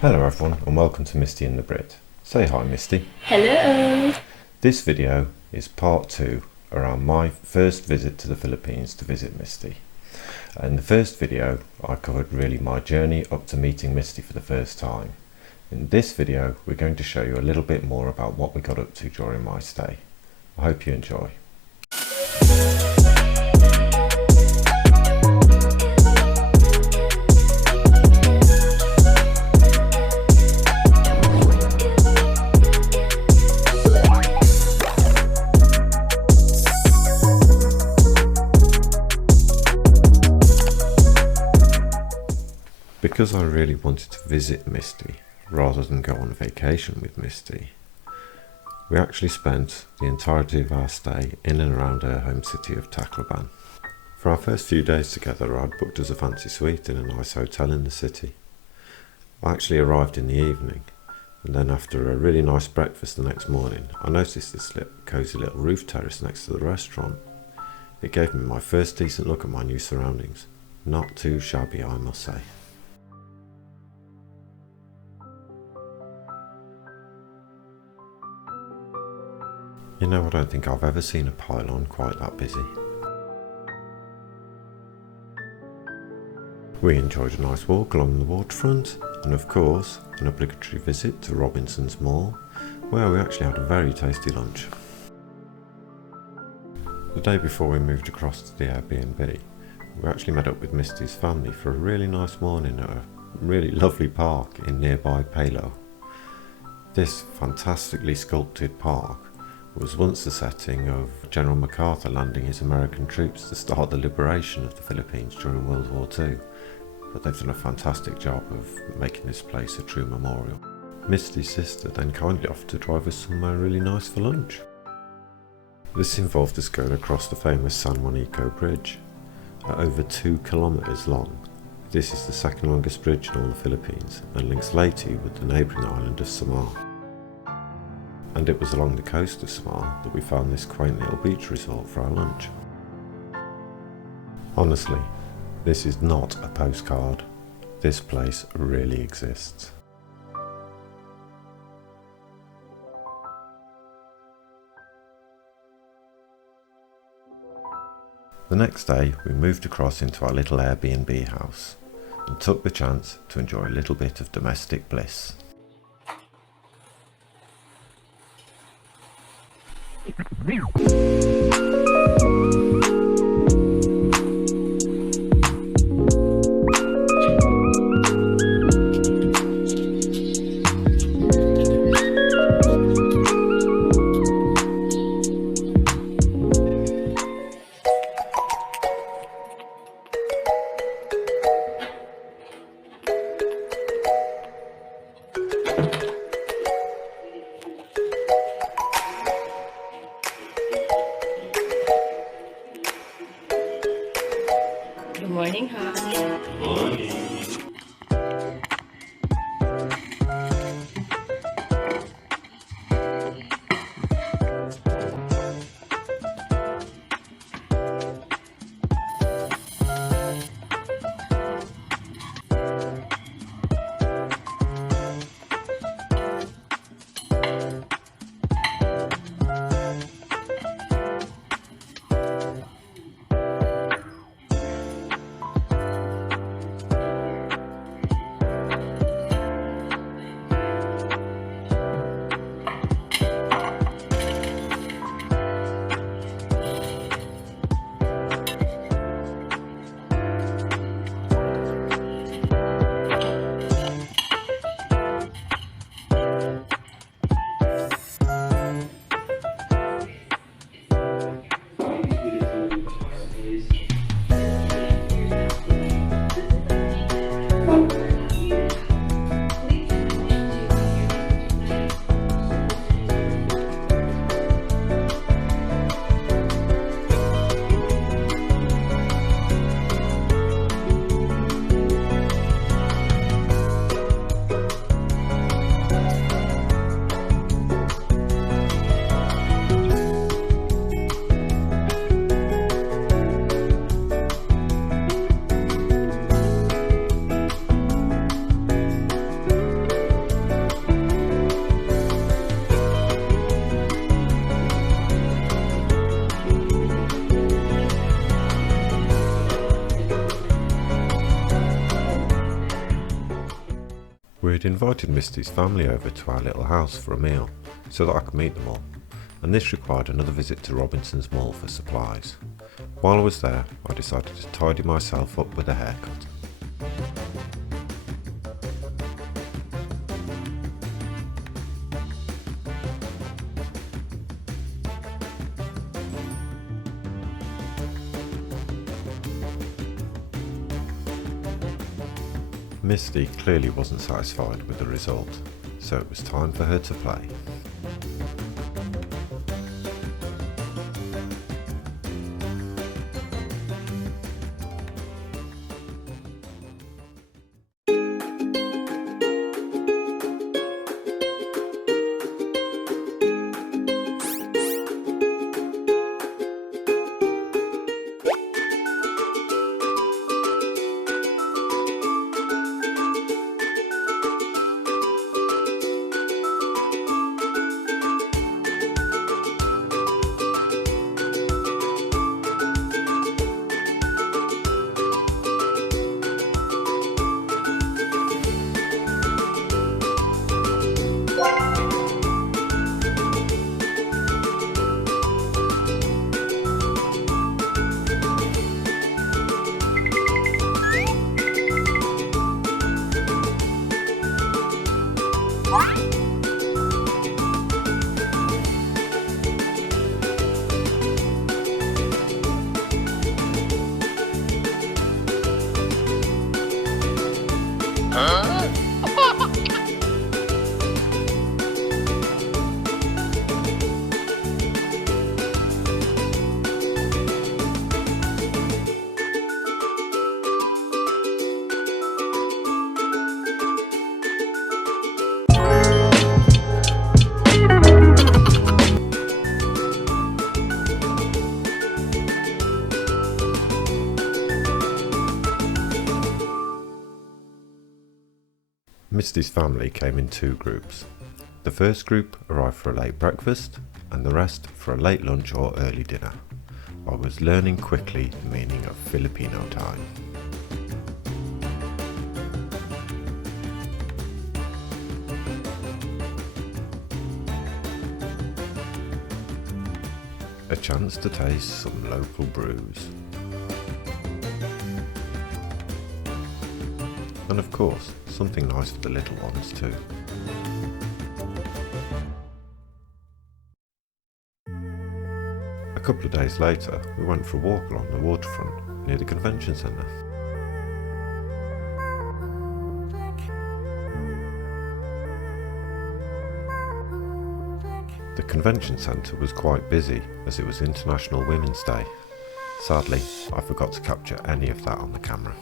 Hello everyone and welcome to Misty and the Brit. Say hi Misty. Hello! This video is part 2 around my first visit to the Philippines to visit Misty. In the first video I covered really my journey up to meeting Misty for the first time. In this video we're going to show you a little bit more about what we got up to during my stay. I hope you enjoy. Because I really wanted to visit Misty rather than go on vacation with Misty, we actually spent the entirety of our stay in and around her home city of Tacloban. For our first few days together I'd booked us a fancy suite in a nice hotel in the city. I actually arrived in the evening, and then after a really nice breakfast the next morning I noticed this cosy little roof terrace next to the restaurant. It gave me my first decent look at my new surroundings. Not too shabby, I must say. You know, I don't think I've ever seen a pylon quite that busy. We enjoyed a nice walk along the waterfront and of course an obligatory visit to Robinson's Mall, where we actually had a very tasty lunch. The day before we moved across to the Airbnb, we actually met up with Misty's family for a really nice morning at a really lovely park in nearby Palo. This fantastically sculpted park was once the setting of General MacArthur landing his American troops to start the liberation of the Philippines during World War II, but they've done a fantastic job of making this place a true memorial. Misty's sister then kindly offered to drive us somewhere really nice for lunch. This involved us going across the famous San Juanico Bridge, at over 2 kilometres long. This is the second longest bridge in all the Philippines and links Leyte with the neighbouring island of Samar. And it was along the coast of Samar that we found this quaint little beach resort for our lunch. Honestly, this is not a postcard. This place really exists. The next day we moved across into our little Airbnb house and took the chance to enjoy a little bit of domestic bliss. We'd invited Misty's family over to our little house for a meal, so that I could meet them all, and this required another visit to Robinson's Mall for supplies. While I was there, I decided to tidy myself up with a haircut. Misty clearly wasn't satisfied with the result, so it was time for her to play. Misty's family came in two groups. The first group arrived for a late breakfast, and the rest for a late lunch or early dinner. I was learning quickly the meaning of Filipino time. A chance to taste some local brews. And of course, something nice for the little ones too. A couple of days later, we went for a walk along the waterfront near the convention centre. The convention centre was quite busy as it was International Women's Day. Sadly, I forgot to capture any of that on the camera.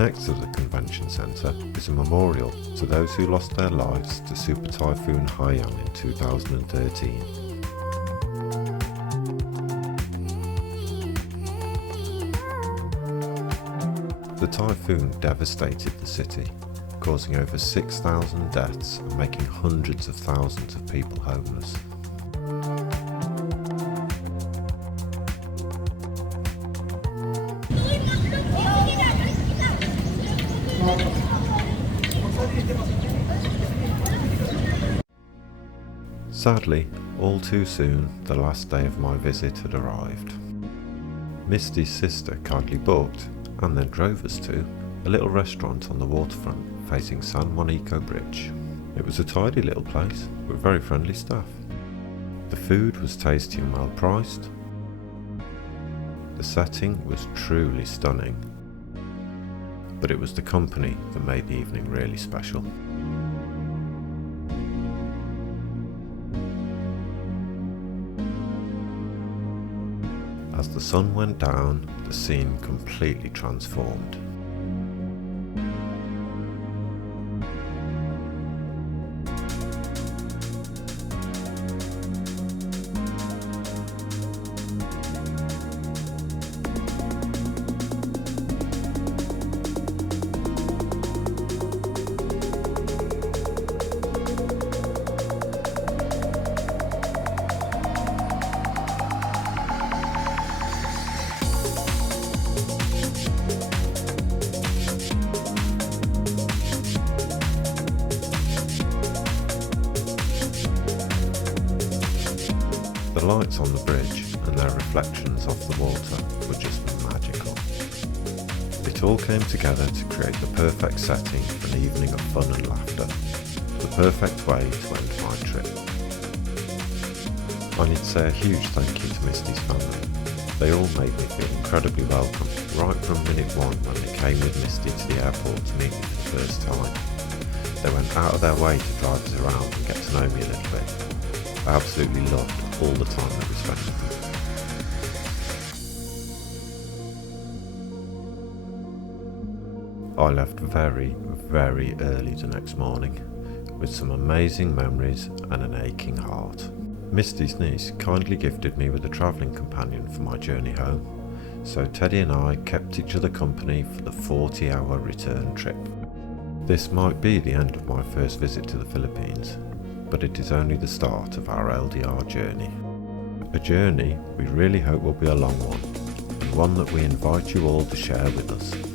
Next to the convention centre is a memorial to those who lost their lives to Super Typhoon Haiyan in 2013. The typhoon devastated the city, causing over 6,000 deaths and making hundreds of thousands of people homeless. Sadly, all too soon, the last day of my visit had arrived. Misty's sister kindly booked, and then drove us to, a little restaurant on the waterfront facing San Juanico Bridge. It was a tidy little place with very friendly staff. The food was tasty and well priced. The setting was truly stunning, but it was the company that made the evening really special. As the sun went down, the scene completely transformed. The lights on the bridge and their reflections off the water were just magical. It all came together to create the perfect setting for an evening of fun and laughter, the perfect way to end my trip. I need to say a huge thank you to Misty's family. They all made me feel incredibly welcome, right from minute one when they came with Misty to the airport to meet me for the first time. They went out of their way to drive us around and get to know me a little bit. I absolutely loved all the time that we spent with them. I left very, very early the next morning, with some amazing memories and an aching heart. Misty's niece kindly gifted me with a travelling companion for my journey home, so Teddy and I kept each other company for the 40-hour return trip. This might be the end of my first visit to the Philippines, but it is only the start of our LDR journey. A journey we really hope will be a long one, and one that we invite you all to share with us.